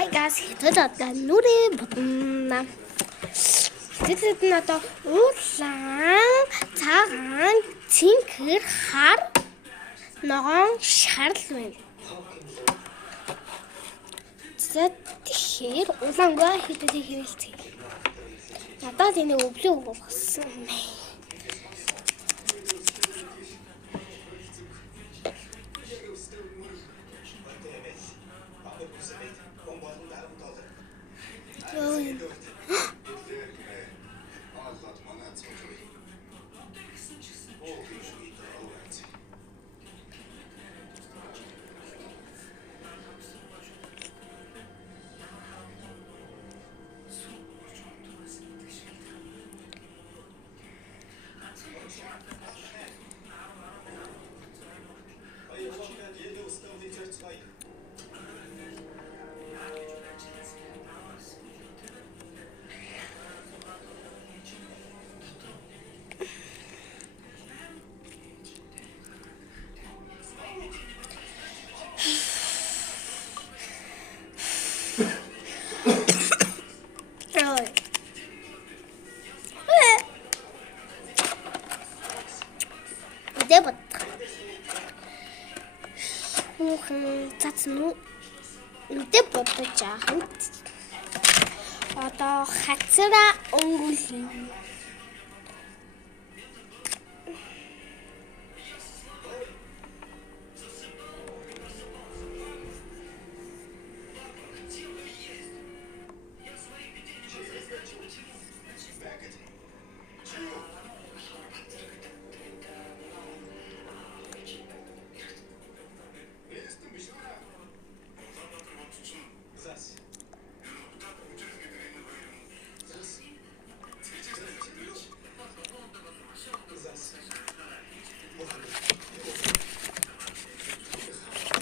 Hi guys, хэд одоо нүрээ бодно. Тэд надад уулан, цагаан, цэнхэр, хар, ногоон, шарл байна. Тэгэхээр улаангаа хэдүүлээ хэрэгэлцгээе. Надад энэ өвлөө өгсөн юм. Дебот. Цацну. Дебот жаахан. Одоо хацраа өнгөлөе.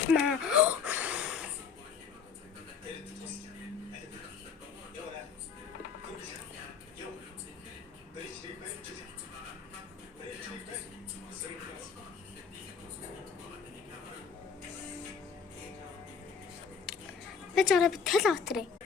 Ma. Начаараа би тэл автрээ.